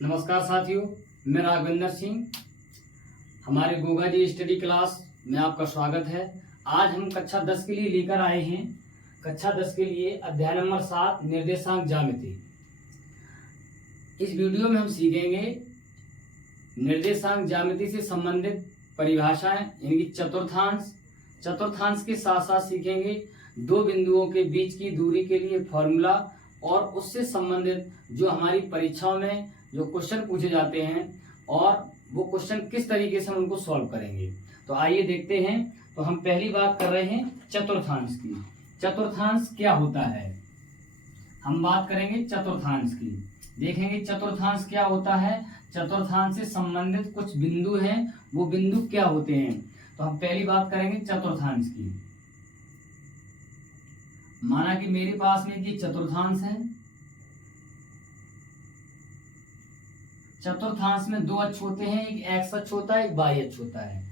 नमस्कार साथियों, मैं राघवेंद्र सिंह। हमारे गोगा जी स्टडी क्लास में आपका स्वागत है। आज हम कक्षा 10 के लिए लेकर आए हैं कक्षा 10 के लिए अध्याय नंबर 7 निर्देशांक ज्यामिति। इस वीडियो में हम सीखेंगे निर्देशांक ज्यामिति से संबंधित परिभाषाएं, यानी कि चतुर्थांश के साथ साथ सीखेंगे दो बिंदुओं के बीच की दूरी के लिए फॉर्मूला और उससे संबंधित जो हमारी परीक्षाओं में जो क्वेश्चन पूछे जाते हैं और वो क्वेश्चन किस तरीके से हम उनको सॉल्व करेंगे। तो आइए देखते हैं। तो हम पहली बात कर रहे हैं चतुर्थांश की। चतुर्थांश क्या होता है, हम बात करेंगे चतुर्थांश की। देखेंगे चतुर्थांश क्या होता है, चतुर्थांश से संबंधित कुछ बिंदु हैं, वो बिंदु क्या होते हैं। तो हम पहली बात करेंगे चतुर्थांश की। माना कि मेरे पास में ये चतुर्थांश है। चतुर्थांश में दो अक्ष होते हैं, एक एक्स अक्ष होता है, एक वाई अक्ष होता है।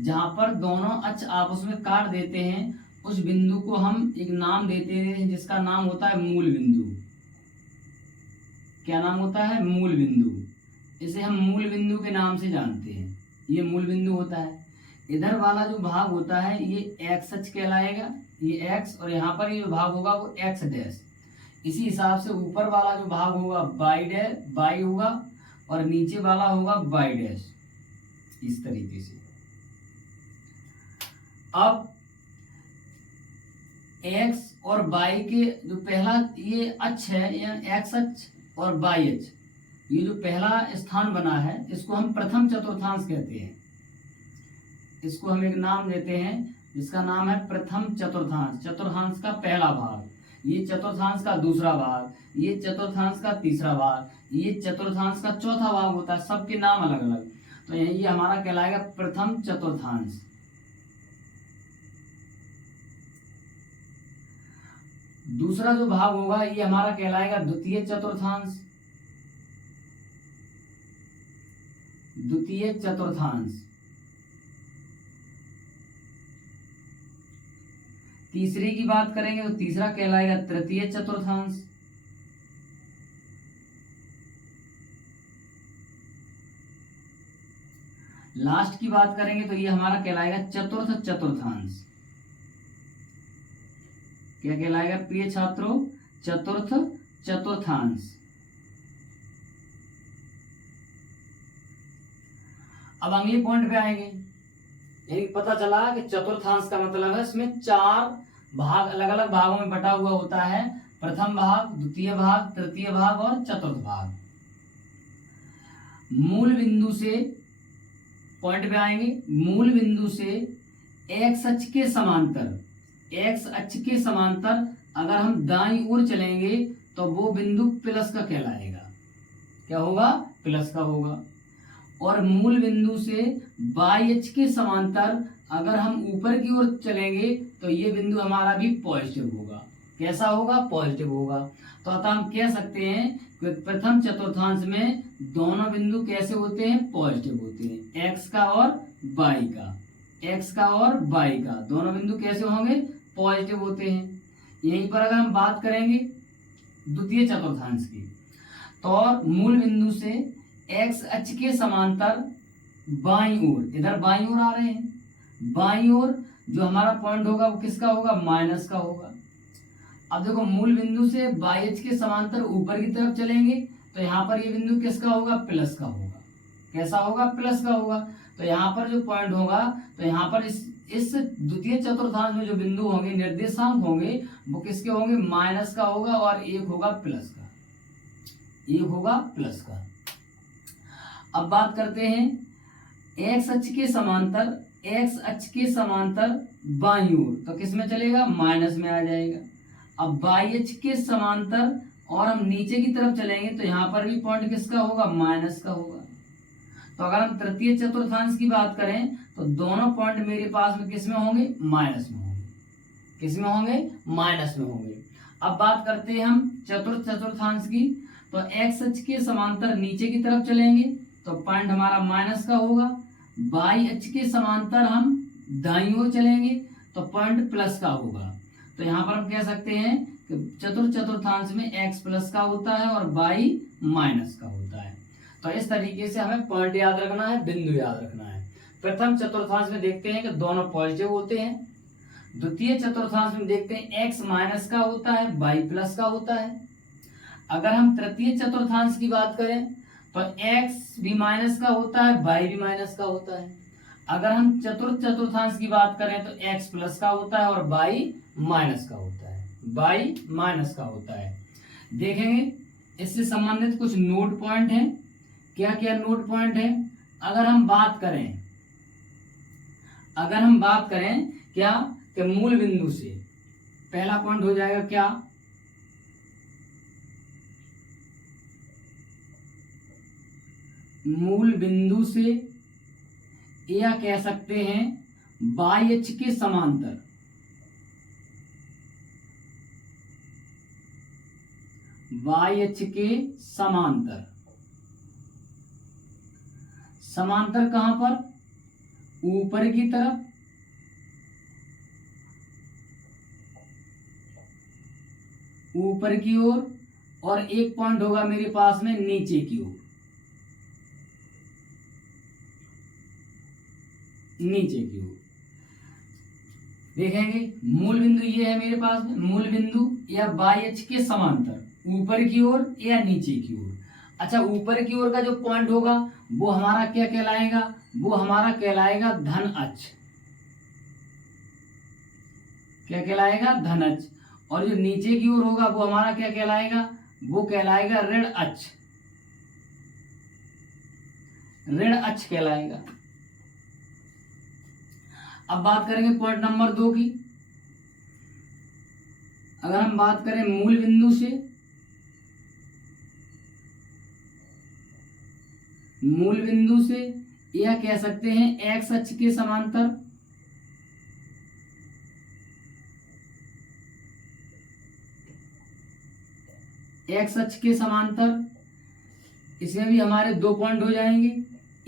जहां पर दोनों अक्ष आपस में काट देते हैं उस बिंदु को हम एक नाम देते हैं जिसका नाम होता है मूल बिंदु। क्या नाम होता है? मूल बिंदु। इसे हम मूल बिंदु के नाम से जानते हैं। ये मूल बिंदु होता है। इधर वाला जो भाग होता है ये एक्स अक्ष कहलाएगा, ये एक्स, और यहाँ पर ये जो भाग होगा वो एक्स डैश। इसी हिसाब से ऊपर वाला जो भाग होगा वाई होगा और नीचे वाला होगा वाई डैश, इस तरीके से। अब एक्स और वाई के जो पहला ये अक्ष है, यानी एक्स अक्ष और वाई अक्ष, ये जो पहला स्थान बना है इसको हम प्रथम चतुर्थांश कहते हैं। इसको हम एक नाम देते हैं जिसका नाम है प्रथम चतुर्थांश। चतुर्थांश का पहला भाग, ये चतुर्थांश का दूसरा भाग, ये चतुर्थांश का तीसरा भाग, ये चतुर्थांश का चौथा भाग होता है। सबके नाम अलग अलग। तो ये हमारा कहलाएगा प्रथम चतुर्थांश। दूसरा जो भाग होगा ये हमारा कहलाएगा द्वितीय चतुर्थांश। द्वितीय चतुर्थांश। तीसरे की बात करेंगे तो तीसरा कहलाएगा तृतीय चतुर्थांश। लास्ट की बात करेंगे तो ये हमारा कहलाएगा चतुर्थ चतुर्थांश। क्या कहलाएगा प्रिय छात्रों? चतुर्थ चतुर्थांश। अब अगले पॉइंट पे आएंगे। यानी पता चला कि चतुर्थांश का मतलब है इसमें चार भाग अलग अलग भागों में बटा हुआ होता है। प्रथम भाग, द्वितीय भाग, तृतीय भाग और चतुर्थ भाग। मूल बिंदु से पॉइंट पे आएंगे। मूल बिंदु से एक्स अक्ष के समांतर, एक्स अक्ष के समांतर अगर हम दाईं ओर चलेंगे तो वो बिंदु प्लस का कहलाएगा। क्या होगा? प्लस का होगा। और मूल बिंदु से वाई अक्ष के समांतर अगर हम ऊपर की ओर चलेंगे तो ये बिंदु हमारा भी पॉजिटिव होगा। कैसा होगा? पॉजिटिव होगा। तो अतः हम कह सकते हैं कि प्रथम चतुर्थांश में दोनों बिंदु कैसे होते हैं? पॉजिटिव होते हैं। एक्स का और वाई का, एक्स का और वाई का दोनों बिंदु कैसे होंगे? पॉजिटिव होते हैं। यहीं पर अगर हम बात करेंगे द्वितीय चतुर्थांश की, तो मूल बिंदु से एक्स अक्ष के समांतर बाईं ओर, इधर बाईं ओर आ रहे हैं, बाईं ओर जो हमारा पॉइंट होगा वो किसका होगा? माइनस का होगा। अब देखो मूल बिंदु से वाई अक्ष के समांतर ऊपर की तरफ चलेंगे तो यहाँ पर ये बिंदु किसका होगा? प्लस का होगा। कैसा होगा? प्लस का होगा। तो यहाँ पर जो पॉइंट होगा, तो यहाँ पर इस द्वितीय चतुर्थांश में जो बिंदु होंगे, निर्देशांक होंगे, वो किसके होंगे? माइनस का होगा और एक होगा प्लस का, एक होगा प्लस का। अब बात करते हैं एक्स अक्ष के समांतर, एक्स अक्ष के समांतर बाईं ओर, तो किस में चलेगा? माइनस में आ जाएगा। अब वाई अक्ष के समांतर और हम नीचे की तरफ चलेंगे तो यहाँ पर भी पॉइंट किसका होगा? माइनस का होगा। तो अगर हम तृतीय चतुर्थांश की बात करें तो दोनों पॉइंट मेरे पास में किस में होंगे? माइनस में होंगे। किस में होंगे? माइनस में होंगे। अब बात करते हैं हम चतुर्थ चतुर्थांश की। तो एक्स अक्ष के समांतर नीचे की तरफ चलेंगे तो पॉइंट हमारा माइनस का होगा। वाई अक्ष के समांतर हम दाईं ओर चलेंगे तो पॉइंट प्लस का होगा। तो यहाँ पर हम कह सकते हैं कि चतुर्थ चतुर्थांश में x प्लस का होता है और y माइनस का होता है। तो इस तरीके से हमें पॉइंट याद रखना है, बिंदु याद रखना है। प्रथम चतुर्थांश में देखते हैं कि दोनों पॉजिटिव होते हैं। द्वितीय चतुर्थांश में देखते हैं x माइनस का होता है, y प्लस का होता है। अगर हम तृतीय चतुर्थांश की बात करें तो x भी माइनस का होता है, y भी माइनस का होता है। अगर हम चतुर्थ चतुर्थांश की बात करें तो x प्लस का होता है और y माइनस का होता है, y माइनस का होता है। देखेंगे इससे संबंधित कुछ नोट पॉइंट हैं। क्या क्या नोट पॉइंट है? अगर हम बात करें क्या कि मूल बिंदु से, पहला पॉइंट हो जाएगा क्या, मूल बिंदु से या कह सकते हैं बाह्य अक्ष के समांतर, बाह्य अक्ष के समांतर। समांतर कहां पर? ऊपर की तरफ, ऊपर की ओर, और एक पॉइंट होगा मेरे पास में नीचे की ओर, नीचे की ओर। देखेंगे मूल बिंदु ये है मेरे पास में, मूल बिंदु या बाह्य अक्ष के समांतर, ऊपर की ओर या नीचे की ओर। अच्छा, ऊपर की ओर का जो पॉइंट होगा वो हमारा क्या कहलाएगा? वो हमारा कहलाएगा धन अक्ष। क्या कहलाएगा? धन अक्ष। और जो नीचे की ओर होगा वो हमारा क्या कहलाएगा? वो कहलाएगा ऋण अक्ष, ऋण अक्ष कहलाएगा। अब बात करेंगे पॉइंट नंबर 2 की। अगर हम बात करें मूल बिंदु से, मूल बिंदु से या कह सकते हैं एक्स अक्ष के समांतर, एक्स अक्ष के समांतर, इसमें भी हमारे 2 पॉइंट हो जाएंगे।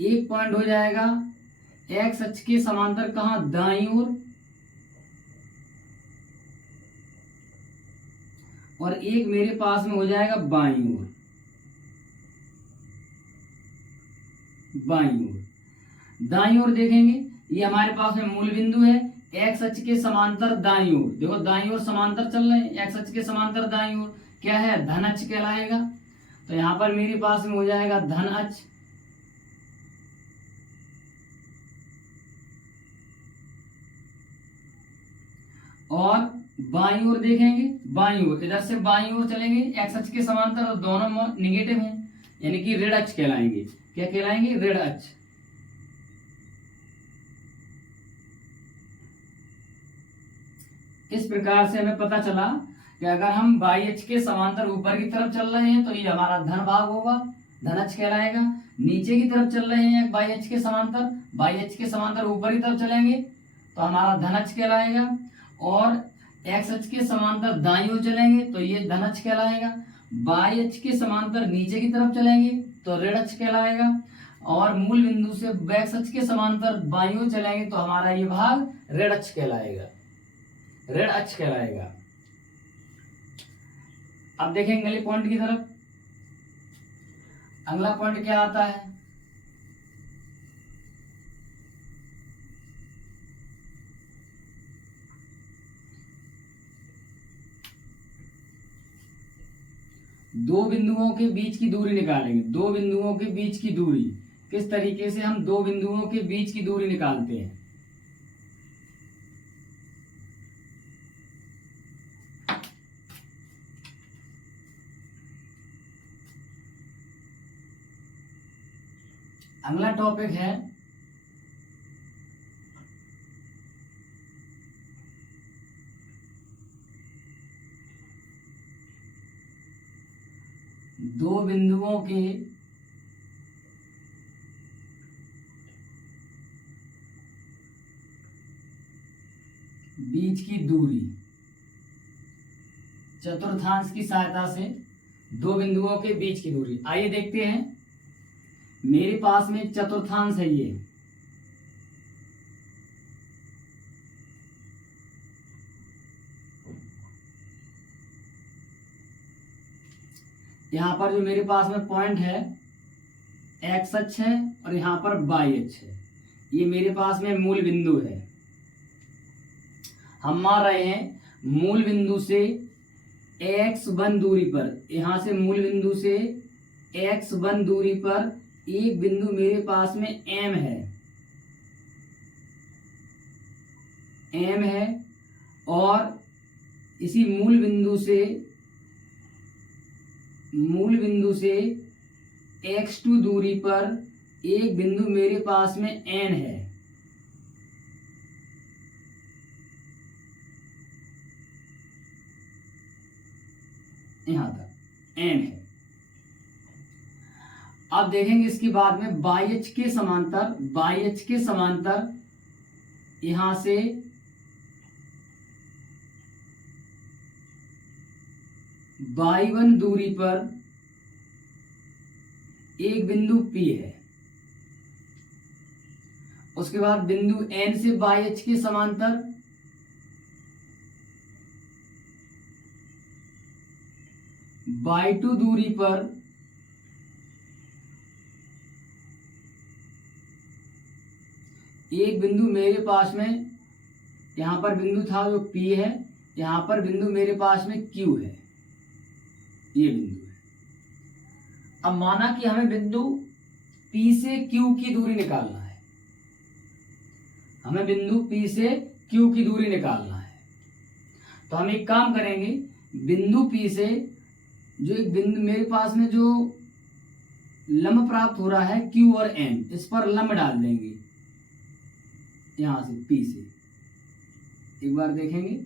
एक पॉइंट हो जाएगा एक्स अक्ष के समांतर कहां? दाईं ओर, और एक मेरे पास में हो जाएगा बाईं ओर, बाईं ओर। दाईं ओर देखेंगे ये हमारे पास में मूल बिंदु है, एक्स अक्ष के समांतर दाईं ओर। देखो दाईं ओर समांतर चल रहे हैं, एक्स अक्ष के समांतर दाईं ओर क्या है? धन अक्ष कहलाएगा। तो यहां पर मेरे पास में हो जाएगा धन अक्ष, और बाईं ओर देखेंगे, बाईं ओर इधर से बाईं ओर चलेंगे एक्स अक्ष के समांतर, और दोनों निगेटिव हैं, यानी कि ऋण अक्ष कहलाएंगे। क्या कहलाएंगे? ऋण अक्ष। इस प्रकार से हमें पता चला कि अगर हम बाह्य अक्ष के समांतर ऊपर की तरफ चल रहे हैं तो ये हमारा धन भाग होगा, धन अक्ष कहलाएगा। नीचे की तरफ चल रहे हैं बाह्य अक्ष के समांतर, बाह्य अक्ष के समांतर ऊपर की तरफ चलेंगे तो हमारा धन अक्ष कहलाएगा। और एक्स अक्ष के समांतर दाईं ओर चलेंगे तो ये धन अक्ष कहलाएगा। बाह्य अक्ष के समांतर नीचे की तरफ चलेंगे तो ऋण अक्ष कहलाएगा। और मूल बिंदु से एक्स अक्ष के समांतर बाईं ओर चलेंगे तो हमारा ये भाग ऋण अक्ष कहलाएगा, ऋण अक्ष कहलाएगा। अब देखेंगे अगले पॉइंट की तरफ। अगला पॉइंट क्या आता है? दो बिंदुओं के बीच की दूरी निकालेंगे। दो बिंदुओं के बीच की दूरी, किस तरीके से हम दो बिंदुओं के बीच की दूरी निकालते हैं? अगला टॉपिक है दो बिंदुओं के बीच की दूरी चतुर्थांश की सहायता से। दो बिंदुओं के बीच की दूरी, आइए देखते हैं। मेरे पास में चतुर्थांश है ये, यहां पर जो मेरे पास में पॉइंट है एक्स अक्ष है और यहाँ पर वाई अक्ष है। ये मेरे पास में मूल बिंदु है। हम मान रहे हैं मूल बिंदु से x1 दूरी पर, यहां से मूल बिंदु से x1 दूरी पर एक बिंदु मेरे पास में M है और इसी मूल बिंदु से x2 दूरी पर एक बिंदु मेरे पास में N है। यहां तक N है। अब देखेंगे इसके बाद में वाई अक्ष के समांतर यहां से y1 दूरी पर एक बिंदु P है। उसके बाद बिंदु N से वाई अक्ष के समांतर y2 दूरी पर एक बिंदु मेरे पास में, यहां पर बिंदु था जो P है, यहां पर बिंदु मेरे पास में Q है, ये बिंदु है। अब माना कि हमें बिंदु P से Q की दूरी निकालना है, हमें बिंदु P से Q की दूरी निकालना है। तो हम एक काम करेंगे, बिंदु P से जो एक बिंदु मेरे पास में जो लंब प्राप्त हो रहा है Q और N, इस पर लंब डाल देंगे। यहां से P से एक बार देखेंगे,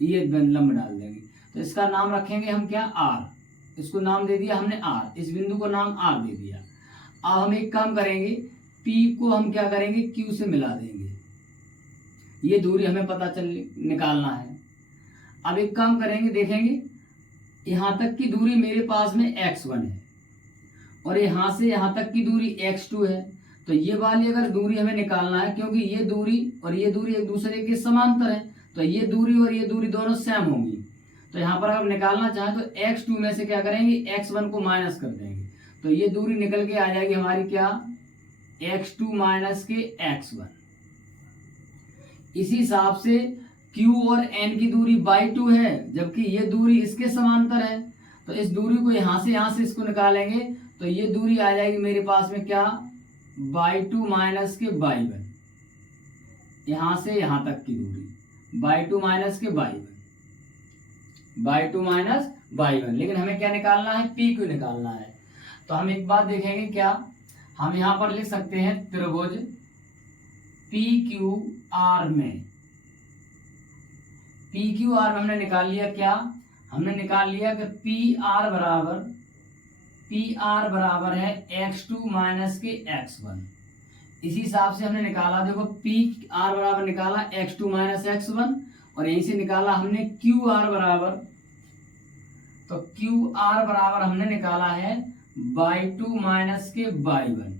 ये लंब डाल देंगे। तो इसका नाम रखेंगे हम क्या, R। इसको नाम दे दिया हमने R, इस बिंदु को नाम R दे दिया। अब हम एक काम करेंगे, P को हम क्या करेंगे, Q से मिला देंगे। ये दूरी हमें निकालना है। अब एक काम करेंगे, देखेंगे यहां तक की दूरी मेरे पास में x1 है और यहां से यहां तक की दूरी x2 है। तो ये वाली अगर दूरी हमें निकालना है, क्योंकि ये दूरी और ये दूरी एक दूसरे के समांतर है, तो ये दूरी और ये दूरी दोनों सेम होंगी। तो यहाँ पर अगर निकालना चाहें तो x2 में से क्या करेंगे, x1 को माइनस कर देंगे। तो ये दूरी निकल के आ जाएगी हमारी क्या, x2 माइनस के x1। इसी हिसाब से Q और N की दूरी y2 है, जबकि ये दूरी इसके समांतर है। तो इस दूरी को यहां से इसको निकालेंगे, तो ये दूरी आ जाएगी मेरे पास में क्या, y2 माइनस के y1। यहां से यहां तक की दूरी y2 माइनस के y1, y2 माइनस y1। लेकिन हमें क्या निकालना है, P क्यों निकालना है। तो हम एक बात देखेंगे, क्या हम यहां पर लिख सकते हैं त्रिभुज PQR में, PQR में हमने निकाल लिया क्या, हमने निकाल लिया कि PR बराबर है x2 माइनस के x1। इसी हिसाब से हमने निकाला, देखो PR बराबर निकाला x2 माइनस x1 और यहीं से निकाला हमने QR बराबर, तो QR बराबर हमने निकाला है y2 माइनस के y1।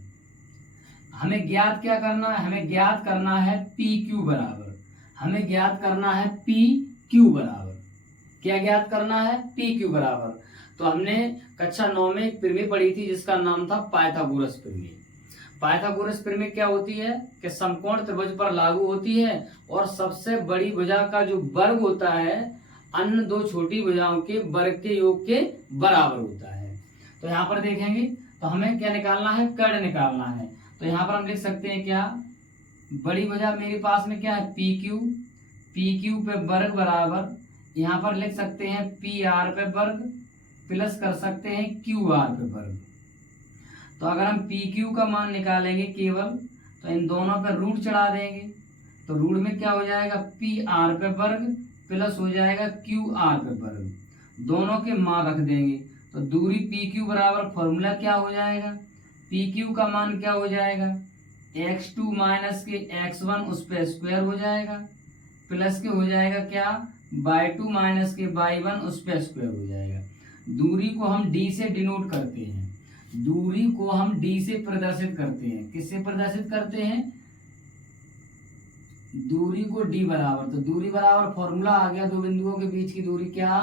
हमें ज्ञात क्या करना है, हमें ज्ञात करना है PQ बराबर, हमें ज्ञात करना है PQ बराबर, क्या ज्ञात करना है, PQ बराबर। तो हमने कक्षा 9 में एक प्रमेय पढ़ी थी जिसका नाम था पाइथागोरस प्रमेय। पाइथागोरस प्रमेय क्या होती है कि समकोण त्रिभुज पर लागू होती है और सबसे बड़ी भुजा का जो वर्ग होता है अन्य दो छोटी भुजाओं के वर्ग के योग के बराबर होता है। तो यहाँ पर देखेंगे तो हमें क्या निकालना है, कर्ण निकालना है। तो यहाँ पर हम लिख सकते हैं क्या, बड़ी भुजा मेरे पास में क्या है, PQ पे वर्ग बराबर, यहाँ पर लिख सकते हैं PR पे वर्ग प्लस कर सकते हैं QR पे वर्ग। तो अगर हम PQ का मान निकालेंगे केवल, तो इन दोनों पे रूट चढ़ा देंगे, तो रूट में क्या हो जाएगा, PR पे वर्ग प्लस हो जाएगा QR पे वर्ग, दोनों के मान रख देंगे। तो दूरी PQ बराबर फॉर्मूला क्या हो जाएगा, PQ का मान क्या हो जाएगा, x2 माइनस के x1 उस पर स्क्वायर हो जाएगा प्लस के हो जाएगा क्या, y2 माइनस के y1 उस पर स्क्वायर हो जाएगा। दूरी को हम d से डिनोट करते हैं, दूरी को हम d से प्रदर्शित करते हैं, किससे प्रदर्शित करते हैं, दूरी को d बराबर, तो दूरी बराबर फॉर्मूला आ गया दो बिंदुओं के बीच की दूरी क्या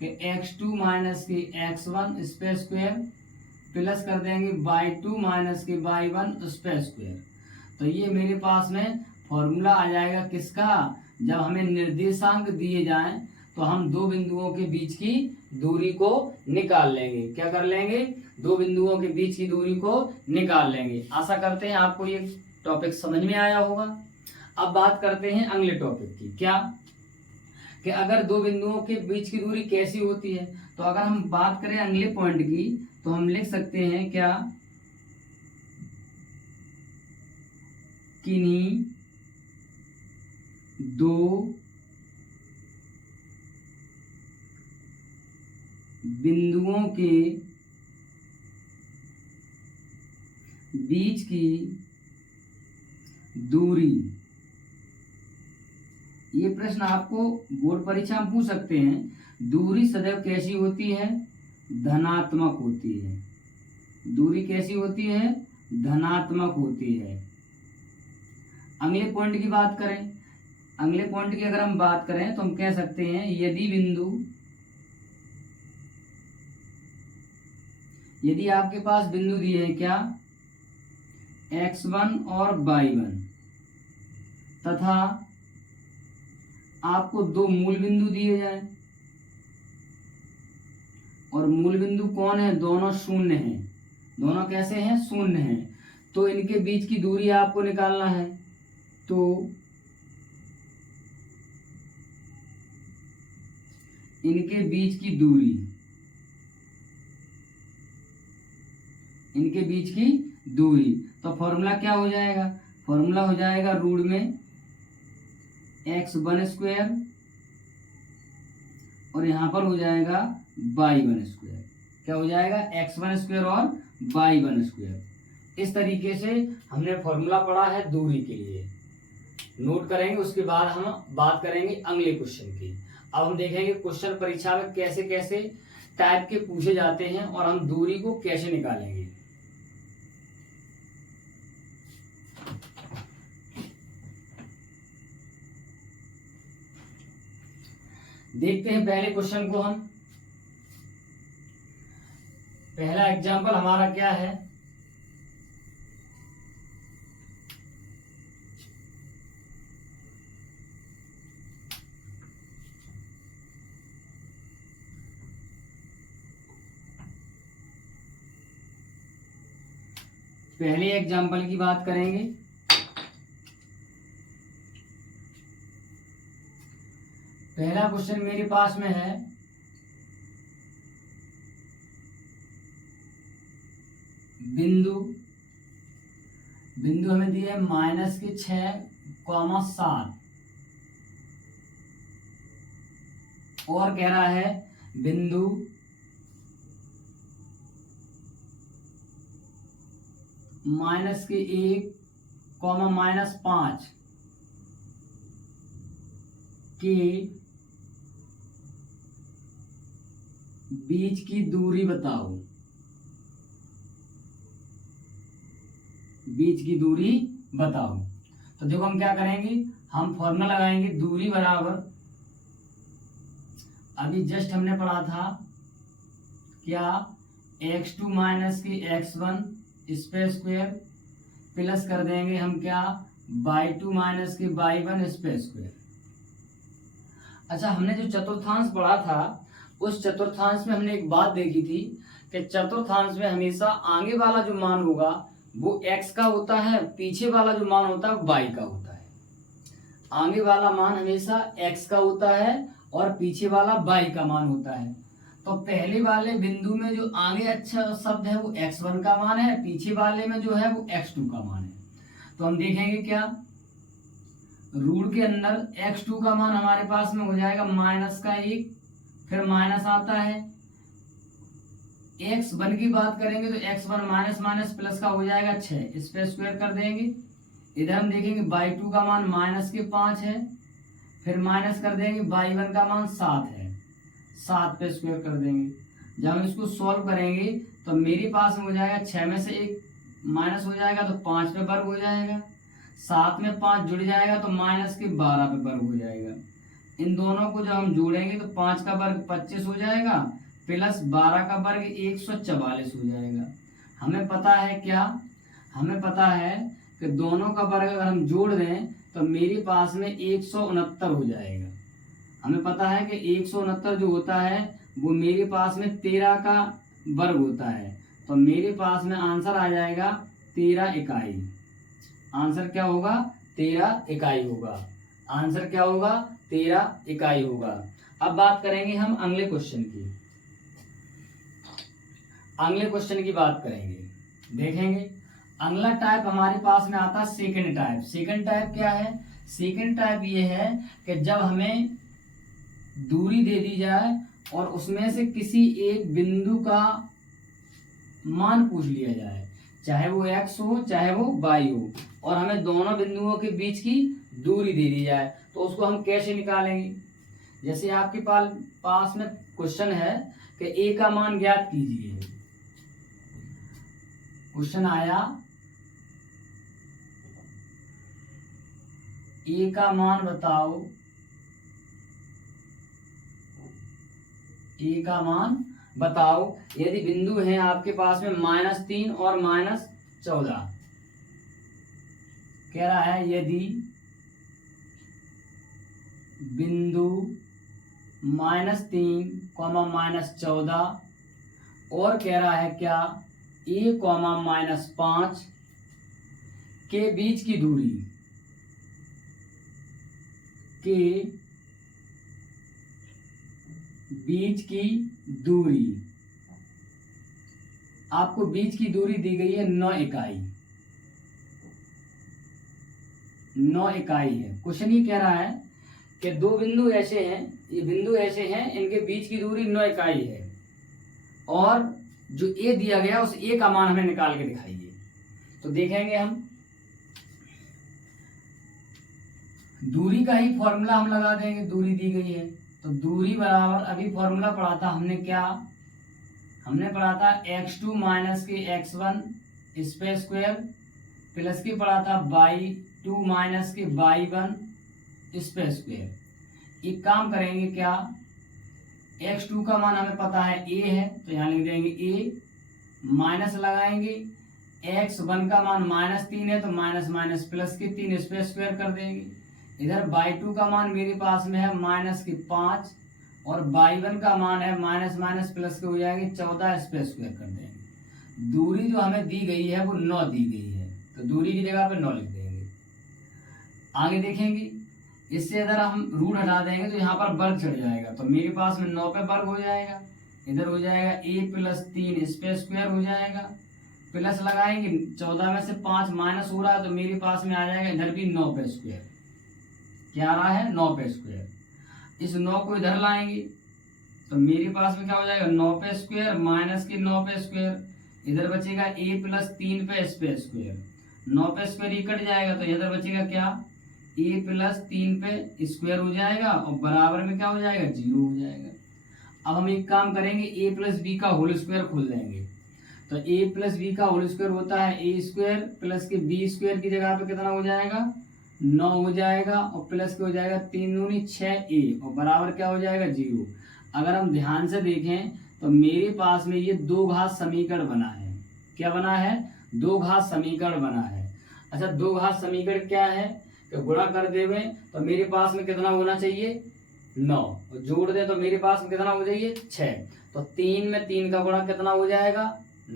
कि x2 माइनस के x1 इस पे स्क्वायर प्लस कर देंगे बाई 2 माइनस के बाई 1 उसका स्क्वायर। तो ये मेरे पास में फॉर्मूला आ जाएगा किसका, जब हमें निर्देशांक दिए जाएं तो हम दो बिंदुओं के बीच की दूरी को निकाल लेंगे। क्या कर लेंगे, दो बिंदुओं के बीच की दूरी को निकाल लेंगे। आशा करते हैं आपको ये टॉपिक समझ में आया होगा। अब बात करते हैं अगले टॉपिक की। क्या कि अगर दो बिंदुओं के बीच की दूरी कैसी होती है, तो अगर हम बात करें अगले पॉइंट की तो हम लिख सकते हैं क्या, किन्हीं दो बिंदुओं के बीच की दूरी, ये प्रश्न आपको बोर्ड परीक्षा में पूछ सकते हैं। दूरी सदैव कैसी होती है, धनात्मक होती है। दूरी कैसी होती है, धनात्मक होती है। अगले पॉइंट की बात करें, अगले पॉइंट की अगर हम बात करें तो हम कह सकते हैं यदि आपके पास बिंदु दिए हैं क्या, x1 और y1 तथा आपको दो मूल बिंदु दिए जाए और मूल बिंदु कौन है, दोनों शून्य हैं। दोनों कैसे हैं, शून्य हैं। तो इनके बीच की दूरी आपको निकालना है। तो इनके बीच की दूरी, इनके बीच की दूरी, तो फॉर्मूला क्या हो जाएगा, फॉर्मूला हो जाएगा रूट में x1 स्क्वायर और यहाँ पर हो जाएगा y1 स्क्वायर। क्या हो जाएगा, x1 स्क्वायर और y1 स्क्वायर। इस तरीके से हमने फॉर्मूला पढ़ा है दूरी के लिए, नोट करेंगे। उसके बाद हम बात करेंगे अगले क्वेश्चन की। अब हम देखेंगे क्वेश्चन परीक्षा में कैसे कैसे टाइप के पूछे जाते हैं और हम दूरी को कैसे निकालेंगे। देखते हैं पहले क्वेश्चन को हम। पहला एग्जांपल हमारा क्या है, पहले एग्जांपल की बात करेंगे। पहला क्वेश्चन मेरे पास में है, बिंदु हमें दिए -6,7 और कह रहा है बिंदु -1, -5 के बीच की दूरी बताओ। बीच की दूरी बताओ। तो देखो हम क्या करेंगे, हम फॉर्मूला लगाएंगे दूरी बराबर, अभी जस्ट हमने पढ़ा था क्या, x2 माइनस के x1 इसका स्क्वायर प्लस कर देंगे हम क्या, y2 माइनस के y1 इसका स्क्वायर। अच्छा, हमने जो चतुर्थांश पढ़ा था उस चतुर्थांश में हमने एक बात देखी थी कि चतुर्थांश में हमेशा आगे वाला जो मान होगा वो x का होता है, पीछे वाला जो मान होता है वो y का होता है। आगे वाला मान हमेशा x का होता है और पीछे वाला y का मान होता है। तो पहले वाले बिंदु में जो आगे अच्छा शब्द है वो x1 का मान है, पीछे वाले में जो है वो x2 का मान है। तो हम देखेंगे क्या, रूट के अंदर x2 का मान हमारे पास में हो जाएगा -1, फिर माइनस आता है। x1 की बात करेंगे तो x1 माइनस प्लस का हो जाएगा 6, इस पे स्क्वायर कर देंगे। इधर हम देखेंगे y2 का मान -5 है, फिर माइनस कर देंगे y1 का मान 7 है, 7 पे स्क्वायर कर देंगे। जब हम इसको सॉल्व करेंगे तो मेरे पास में हो जाएगा 6 में से 1 माइनस हो जाएगा तो 5 पे वर्ग हो जाएगा, 7 में 5 जुड़ जाएगा तो -12 पे वर्ग हो जाएगा। इन दोनों को जब हम जोड़ेंगे तो 5 का वर्ग 25 हो जाएगा, प्लस 12 का वर्ग 144 हो जाएगा। हमें पता है क्या, हमें पता है कि दोनों का वर्ग अगर हम जोड़ दें तो मेरे पास में 169 हो जाएगा। हमें पता है कि 169 जो होता है वो मेरे पास में 13 का वर्ग होता है, तो मेरे पास में आंसर आ जाएगा 13 इकाई। आंसर क्या होगा, 13 इकाई होगा। आंसर क्या होगा, 13 इकाई होगा। अब बात करेंगे हम अगले क्वेश्चन की। अगले क्वेश्चन की बात करेंगे, देखेंगे अगला टाइप हमारे पास में आता है सेकंड टाइप। सेकंड टाइप क्या है, सेकंड टाइप ये है कि जब हमें दूरी दे दी जाए और उसमें से किसी एक बिंदु का मान पूछ लिया जाए, चाहे वो x हो चाहे वो y हो, और हमें दोनों बिंदुओं के बीच की दूरी दे दी जाए, तो उसको हम कैसे निकालेंगे। जैसे आपके पास में क्वेश्चन है कि a का मान ज्ञात कीजिए। क्वेश्चन आया a का मान बताओ, a का मान बताओ यदि बिंदु है आपके पास में -3 और -14। कह रहा है यदि बिंदु -3, -14 और कह रहा है क्या a, -5 के बीच की दूरी के बीच की दूरी, आपको बीच की दूरी दी गई है 9 इकाई। 9 इकाई है। क्वेश्चन ये कह रहा है कि दो बिंदु ऐसे हैं, ये बिंदु ऐसे हैं, इनके बीच की दूरी 9 इकाई है और जो ए दिया गया उस ए का मान हमें निकाल के दिखाइए। तो देखेंगे हम दूरी का ही फॉर्मूला हम लगा देंगे। दूरी दी गई है तो दूरी बराबर, अभी फॉर्मूला पढ़ा था हमने, क्या हमने पढ़ा था x2 माइनस के x1 स्पेस स्क्वायर प्लस के पढ़ा था y2 माइनस के y1 स्पेस स्क्वायर। एक काम करेंगे क्या, x2 का मान हमें पता है a है तो यहाँ लिख देंगे a, माइनस लगाएंगे, x1 का मान -3 है तो माइनस माइनस प्लस के 3 स्पेस स्क्वायर कर देंगे। इधर y2 का मान मेरे पास में है -5 और y1 का मान है माइनस माइनस प्लस के हो जाएंगे 14 स्पेस स्क्वायर कर देंगे। दूरी जो हमें दी गई है वो 9 दी गई है, तो दूरी की जगह पे 9 लिख देंगे। आगे देखेंगे, इससे अगर हम रूट हटा देंगे तो यहाँ पर वर्ग चढ़ जाएगा, तो मेरे पास में 9 पे वर्ग हो जाएगा। इधर हो जाएगा a + 3 स्पेस स्क्वायर हो जाएगा, प्लस लगाएंगे 14 में से 5 माइनस हो रहा है तो मेरे पास में आ जाएगा इधर भी 9 पे स्क्वायर। क्या आ रहा है, 9 पे स्क्वायर। इस 9 को इधर लाएंगे तो मेरे पास में क्या हो जाएगा 9 पे स्क्वायर माइनस के 9 पे स्क्वायर, इधर बचेगा a + 3 पे स्पेस स्क्वायर। 9 पे स्क्वायर ही कट जाएगा तो इधर बचेगा क्या, a + 3 पे स्क्वायर हो जाएगा और बराबर में क्या हो जाएगा 0 हो जाएगा। अब हम एक काम करेंगे, a + b का होल स्क्वायर खोल देंगे। तो a + b का होल स्क्वायर होता है a स्क्वायर प्लस के b स्क्वायर की जगह पे कितना हो जाएगा 9 हो जाएगा और प्लस के हो जाएगा 3 दूनी 6a और बराबर क्या हो जाएगा 0। अगर हम ध्यान से देखें तो मेरे पास में ये दो घात समीकरण बना है। क्या बना है, दो घात समीकरण बना है। अच्छा, दो घात समीकरण क्या है कि गुणा कर देवे तो मेरे पास में कितना होना चाहिए 9 और जोड़ दे तो मेरे पास में कितना हो जाइए 6। तो 3 में 3 का गुणा कितना हो जाएगा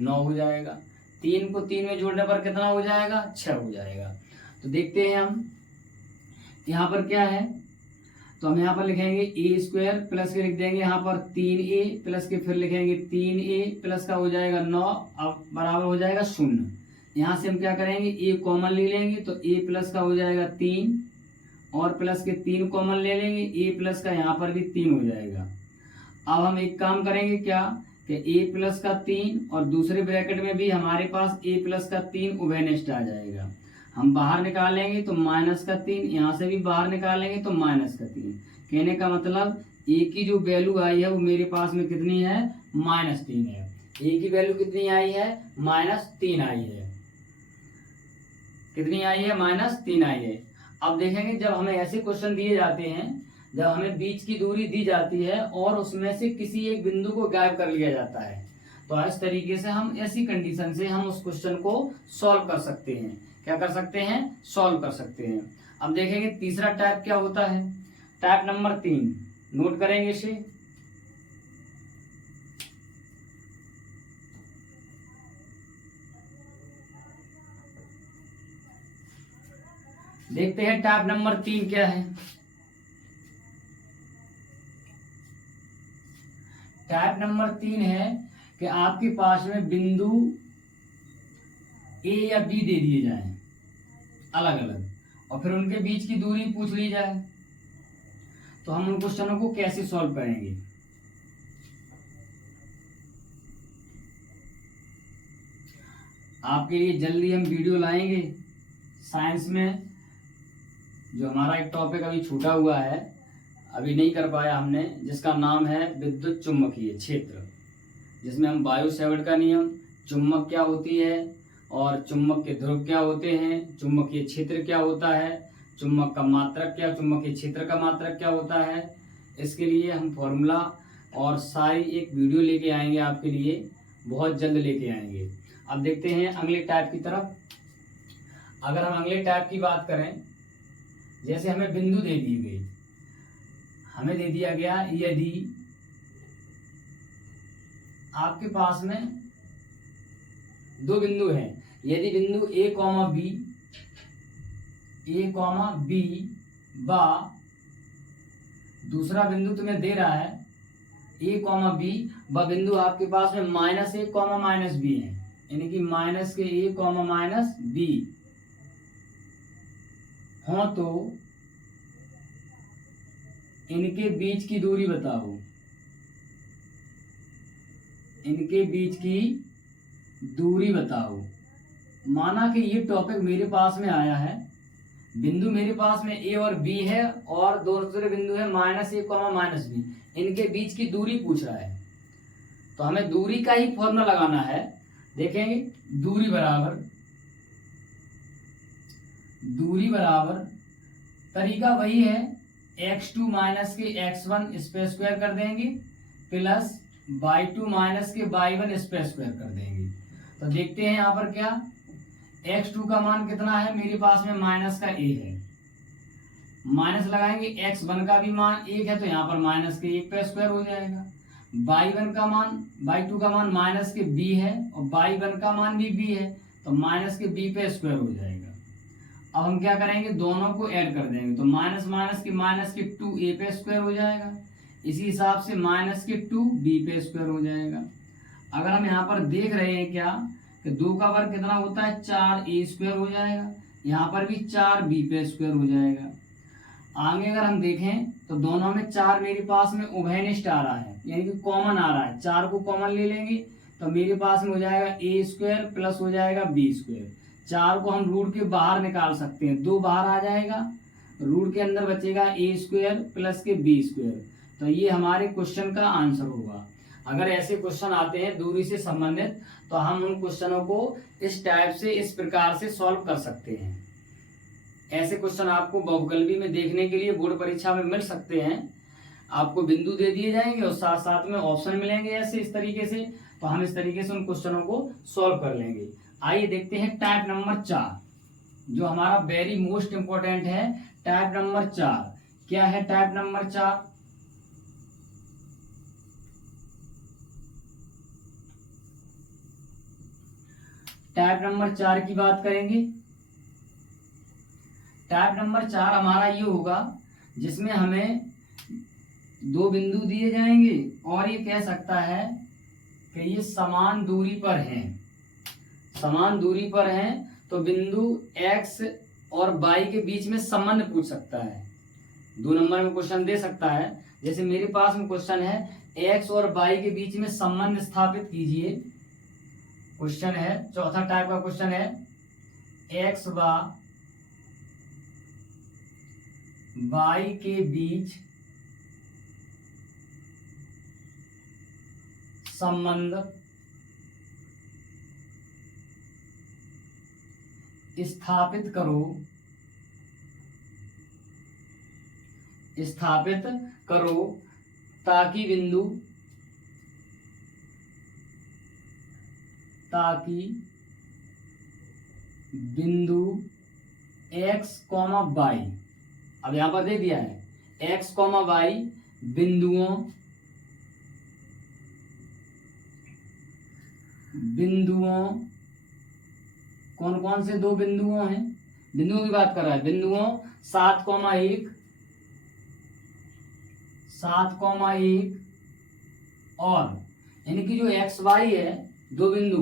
9 हो जाएगा। 3 को 3 में जोड़ने पर कितना हो जाएगा 6 हो जाएगा। तो देखते हैं हम यहाँ पर क्या है, तो हम यहाँ पर लिखेंगे a स्क्वायर प्लस के लिख देंगे यहाँ पर 3a प्लस के फिर लिखेंगे 3a प्लस का हो जाएगा 9 अब बराबर हो जाएगा 0। यहाँ से हम क्या करेंगे a कॉमन ले लेंगे तो a प्लस का हो जाएगा 3 और प्लस के 3 कॉमन ले लेंगे, a प्लस का यहाँ पर भी 3 हो जाएगा। अब हम एक काम करेंगे क्या कि a प्लस का 3 और दूसरे ब्रैकेट में भी हमारे पास a प्लस का 3 उभयनिष्ठ आ जाएगा। हम बाहर निकालेंगे तो -3, यहाँ से भी बाहर निकालेंगे तो -3। कहने का मतलब a की जो वैल्यू आई है वो मेरे पास में कितनी है -3 है। a की वैल्यू कितनी आई है -3 आई है। कितनी आई है -3 आई है। अब देखेंगे जब हमें ऐसे क्वेश्चन दिए जाते हैं, जब हमें बीच की दूरी दी जाती है और उसमें से किसी एक बिंदु को गायब कर लिया जाता है, तो इस तरीके से हम ऐसी कंडीशन से हम उस क्वेश्चन को सॉल्व कर सकते हैं। क्या कर सकते हैं? सॉल्व कर सकते हैं। अब देखेंगे तीसरा टाइप क्या होता है। टाइप नंबर 3 नोट करेंगे इसे। देखते हैं टाइप नंबर 3 क्या है। टाइप नंबर 3 है कि आपके पास में बिंदु ए या बी दे दिए जाएं अलग अलग, और फिर उनके बीच की दूरी पूछ ली जाए, तो हम उन क्वेश्चनों को कैसे सॉल्व करेंगे। आपके लिए जल्दी हम वीडियो लाएंगे साइंस में। जो हमारा एक टॉपिक अभी छूटा हुआ है, अभी नहीं कर पाया हमने, जिसका नाम है विद्युत चुम्बकीय क्षेत्र, जिसमें हम बायो सेवर्ट का नियम, चुम्बक क्या होती है और चुम्बक के ध्रुव क्या होते हैं, चुम्बकीय क्षेत्र क्या होता है, चुम्बक का मात्रक क्या, चुम्बकीय क्षेत्र का मात्रक क्या होता है, इसके लिए हम फॉर्मूला और सारी एक वीडियो लेके आएंगे आपके लिए, बहुत जल्द लेके आएंगे। अब देखते हैं अगले टाइप की तरफ। अगर हम अगले टाइप की बात करें, जैसे हमें बिंदु दे दी गई, हमें दे दिया गया यदि आपके पास में दो बिंदु हैं, यदि बिंदु ए कॉमा बी बा दूसरा बिंदु तुम्हें दे रहा है ए कॉमा बी व बिंदु आपके पास में -a कॉमा -b है, यानी कि माइनस के ए कॉमा माइनस बी हो, तो इनके बीच की दूरी बताओ। इनके बीच की दूरी बताओ। माना कि ये टॉपिक मेरे पास में आया है, बिंदु मेरे पास में ए और बी है और दूसरे बिंदु है -a कॉमा -b, इनके बीच की दूरी पूछ रहा है, तो हमें दूरी का ही फॉर्मूला लगाना है। देखेंगे दूरी बराबर तरीका वही है, x2 माइनस के x1 स्पेस स्क्वायर कर देंगे प्लस y2 माइनस के y1 स्पेस स्क्वायर कर देंगे। तो देखते हैं यहाँ पर क्या, x2 का मान कितना है, मेरे पास में माइनस का a है, माइनस लगाएंगे, x1 का भी मान 1 है, तो यहाँ पर माइनस के 1 पे स्क्वायर हो जाएगा। y2 का मान माइनस के b है और y1 का मान भी b है, तो माइनस के b पे स्क्वायर हो जाएगा। अब हम क्या करेंगे, दोनों को ऐड कर देंगे, तो माइनस के 2a पे स्क्वायर हो जाएगा, इसी हिसाब से माइनस के 2b पे स्क्वायर हो जाएगा। अगर हम यहाँ पर देख रहे हैं क्या कि 2 का वर्ग कितना होता है, 4a स्क्वायर हो जाएगा, यहाँ पर भी 4b पे स्क्वायर हो जाएगा। आगे अगर हम देखें तो दोनों में 4 मेरे पास में उभयनिष्ठ आ रहा है, यानी कि कॉमन आ रहा है, 4 को कॉमन ले लेंगे तो मेरे पास में हो जाएगा a स्क्वायर प्लस हो जाएगा b स्क्वायर। 4 को हम रूट के बाहर निकाल सकते हैं, 2 बाहर आ जाएगा, रूट के अंदर बचेगा a स्क्वायर प्लस के b स्क्वायर। तो ये हमारे क्वेश्चन का आंसर होगा। अगर ऐसे क्वेश्चन आते हैं दूरी से संबंधित, तो हम उन क्वेश्चनों को इस टाइप से, इस प्रकार से सॉल्व कर सकते हैं। ऐसे क्वेश्चन आपको बहुकल्पी में देखने के लिए बोर्ड परीक्षा में मिल सकते हैं। आपको बिंदु दे दिए जाएंगे और साथ साथ में ऑप्शन मिलेंगे ऐसे, इस तरीके से, तो हम इस तरीके से उन क्वेश्चनों को सॉल्व कर लेंगे। आइए देखते हैं टाइप नंबर 4, जो हमारा वेरी मोस्ट इंपॉर्टेंट है। टाइप नंबर 4 क्या है? टाइप नंबर 4 टाइप नंबर 4 की बात करेंगे। टाइप नंबर 4 हमारा ये होगा जिसमें हमें दो बिंदु दिए जाएंगे और ये कह सकता है कि ये समान दूरी पर हैं। समान दूरी पर हैं तो बिंदु x और y के बीच में संबंध पूछ सकता है। 2 नंबर में क्वेश्चन दे सकता है, जैसे मेरे पास में क्वेश्चन है x और y के बीच में संबंध स्थापित कीजिए। क्वेश्चन है, चौथा टाइप का क्वेश्चन है, x व y के बीच संबंध स्थापित करो ताकि बिंदु ताकि बिंदु x, y, अब यहां पर दे दिया है x, y बिंदुओं कौन कौन से 2 बिंदुओं हैं, बिंदुओं की बात कर रहा है, बिंदुओं 7,1 और यानी कि जो एक्स वाई है 2 बिंदु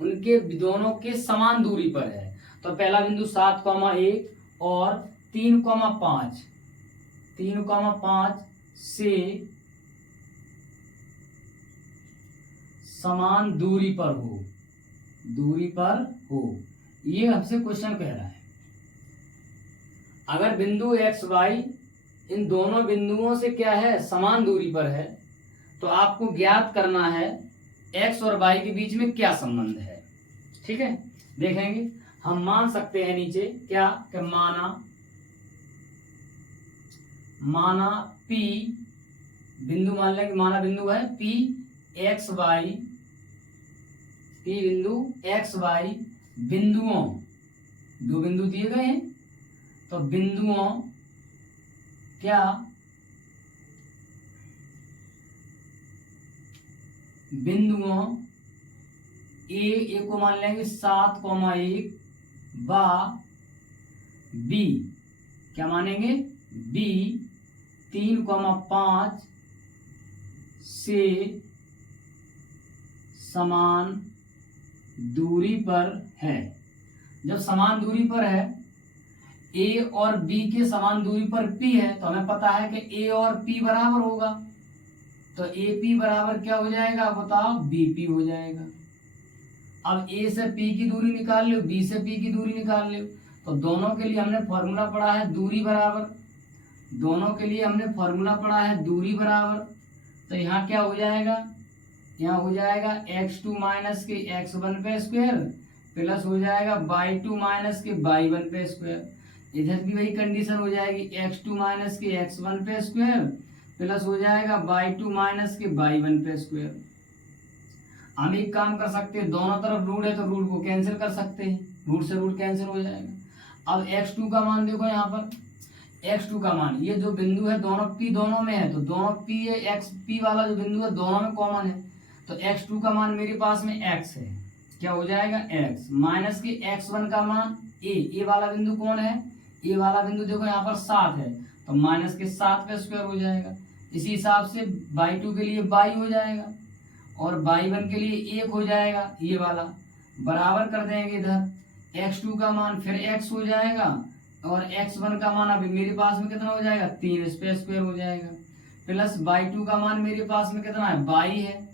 उनके दोनों के समान दूरी पर है। तो पहला बिंदु 7,1 और 3,5 से समान दूरी पर हो, ये हमसे क्वेश्चन कह रहा है। अगर बिंदु एक्स वाई इन दोनों बिंदुओं से क्या है, समान दूरी पर है, तो आपको ज्ञात करना है एक्स और वाई के बीच में क्या संबंध है। ठीक है, देखेंगे हम मान सकते हैं नीचे क्या कि माना P बिंदु मान लेंगे, माना बिंदु है P बिंदु एक्स वाई बिंदुओं 2 बिंदु दिए गए हैं, तो बिंदुओं क्या ए को मान लेंगे 7,1 बा बी क्या मानेंगे बी 3,5 से समान दूरी पर है। जब समान दूरी पर है, ए और बी के समान दूरी पर पी है, तो हमें पता है कि ए और पी बराबर होगा, तो ए पी बराबर क्या हो जाएगा बताओ, बी पी हो जाएगा। अब ए से पी की दूरी निकाल लो, बी से पी की दूरी निकाल लो, तो दोनों के लिए हमने फॉर्मूला पढ़ा है दूरी बराबर, दूरी बराबर, तो यहाँ क्या हो जाएगा, यहाँ हो जाएगा x2 माइनस के x1 पे स्क्वायर प्लस हो जाएगा y2 माइनस के y1 पे स्क्वायर। इधर भी वही कंडीशन हो जाएगी, x2 माइनस के x1 पे स्क्वायर प्लस हो जाएगा y2 माइनस के y1 पे स्क्वायर। हम एक काम कर सकते हैं, दोनों तरफ रूट है तो रूट को कैंसिल कर सकते हैं, रूट से रूट कैंसिल हो जाएगा। अब x2 का मान देखो, यहाँ पर x2 का मान, ये जो बिंदु है दोनों p दोनों में है, तो दोनों p है, x p वाला जो बिंदु है दोनों में कॉमन है, तो x2 का मान मेरे पास में x है, क्या हो जाएगा x माइनस के x1 का मान ए वाला बिंदु कौन है, ए वाला बिंदु देखो यहाँ पर 7 है, तो माइनस के 7 का स्क्वायर हो जाएगा। इसी हिसाब से y2 के लिए y हो जाएगा और y1 के लिए 1 हो जाएगा, ये वाला बराबर कर देंगे इधर, x2 का मान फिर x हो जाएगा और x1 का मान अभी मेरे पास में कितना हो जाएगा 3, इस पे स्क्वायर हो जाएगा, प्लस y2 का मान मेरे पास में कितना है y है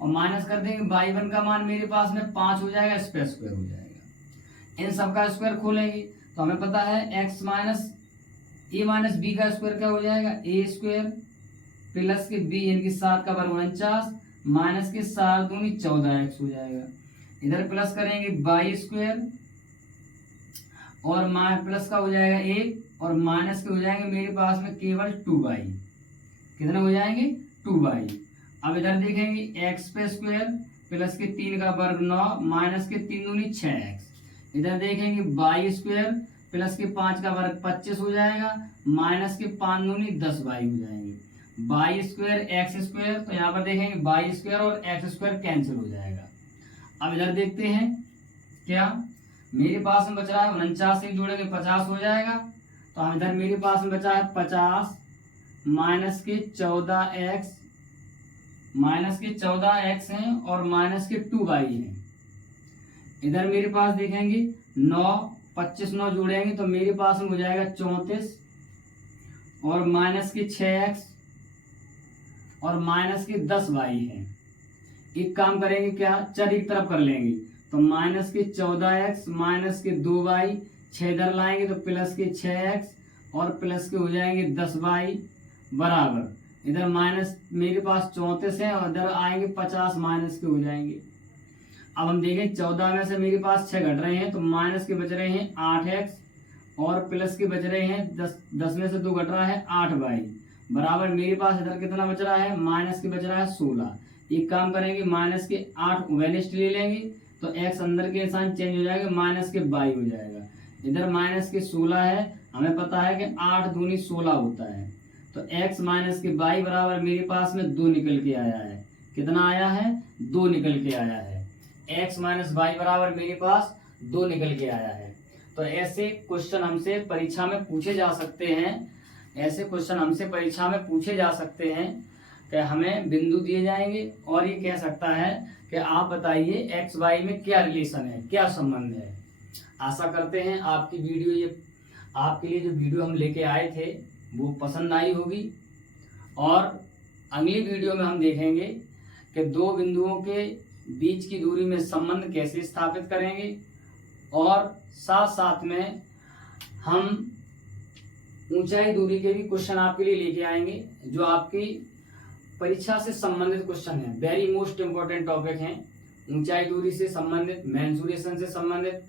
और माइनस कर देंगे y1 का मान मेरे पास में 5 हो जाएगा, इस पे स्क्वायर हो जाएगा। इन सब का स्क्वायर खोलेंगे तो हमें पता है x माइनस ए माइनस बी का स्क्वायर क्या हो जाएगा, ए स्क्वायर प्लस के बी यानी कि 7 का वर्ग 49 माइनस के 7 दूनी 14x हो जाएगा। इधर प्लस करेंगे y स्क्वायर और प्लस का हो जाएगा 1 और माइनस के हो जाएंगे मेरे पास में केवल 2y, कितने हो जाएंगे 2y। अब इधर देखेंगे x पे स्क्वायर प्लस के 3 का वर्ग 9 माइनस के 3 दूनी 6x। इधर देखेंगे y स्क्वायर प्लस के 5 का वर्ग 25 हो जाएगा माइनस के 5 दूनी 10y हो जाएंगे, y स्क्वायर x स्क्वायर, तो यहाँ पर देखेंगे y स्क्वायर और x स्क्वायर कैंसिल हो जाएगा। अब इधर देखते हैं क्या मेरे पास में बच रहा है 49 से जोड़ेंगे 50 हो जाएगा, तो हम इधर मेरे पास में बचा है 50 माइनस के 14x हैं और माइनस के 2y हैं। इधर मेरे पास देखेंगे 9 25 9 जोड़ेंगे तो मेरे पास में हो जाएगा 34 और माइनस के 6x और माइनस के 10y है। एक काम करेंगे क्या, चर एक तरफ कर लेंगे, तो माइनस के 14x माइनस के 2y 6 इधर लाएंगे तो प्लस के 6x और प्लस के हो जाएंगे 10y बराबर, इधर माइनस मेरे पास 34 है और इधर आएंगे 50 माइनस के हो जाएंगे। अब हम देखें 14 में से मेरे पास 6 घट रहे हैं तो माइनस के बच रहे हैं 8x और प्लस के बच रहे हैं 10 में से 2 घट रहा है 8y बराबर, मेरे पास इधर कितना बच रहा है माइनस के बच रहा है 16। एक काम करेंगे माइनस के 8 वेनिस्ट ले लेंगे तो x अंदर के निशान चेंज हो जाएगा, माइनस के 22 हो जाएगा। इधर माइनस के 16 है, हमें पता है कि 8 दूनी 16 होता है। तो x माइनस के 22 बराबर मेरे पास में 2 निकल के आया है। कितना आया है? 2 निकल के आया है। x माइनस 22 बराबर मेरे पास 2 निकल के आया है। तो ऐसे क्वेश्चन हमसे परीक्षा में पूछे जा सकते हैं। ऐसे क्वेश्चन हमसे परीक्षा में पूछे जा सकते हैं कि हमें बिंदु दिए जाएंगे और ये कह सकता है कि आप बताइए एक्स वाई में क्या रिलेशन है, क्या संबंध है। आशा करते हैं आपकी वीडियो, ये आपके लिए जो वीडियो हम लेके आए थे वो पसंद आई होगी। और अगली वीडियो में हम देखेंगे कि दो बिंदुओं के बीच की दूरी में संबंध कैसे स्थापित करेंगे, और साथ साथ में हम ऊंचाई दूरी के भी क्वेश्चन आपके लिए लेके आएंगे, जो आपकी परीक्षा से संबंधित क्वेश्चन है। वेरी मोस्ट इंपॉर्टेंट टॉपिक हैं, ऊंचाई दूरी से संबंधित, मेंसुरेशन से संबंधित।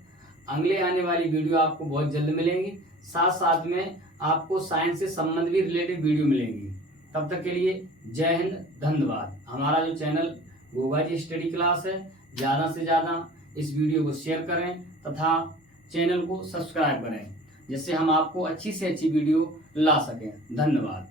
अगले आने वाली वीडियो आपको बहुत जल्द मिलेंगी। साथ साथ में आपको साइंस से संबंधित भी रिलेटेड वीडियो मिलेंगी। तब तक के लिए जय हिंद, धन्यवाद। हमारा जो channel Goga ji study class है, ज़्यादा से ज़्यादा इस वीडियो को शेयर करें तथा चैनल को सब्सक्राइब करें, जिससे हम आपको अच्छी से अच्छी वीडियो ला सकें। धन्यवाद।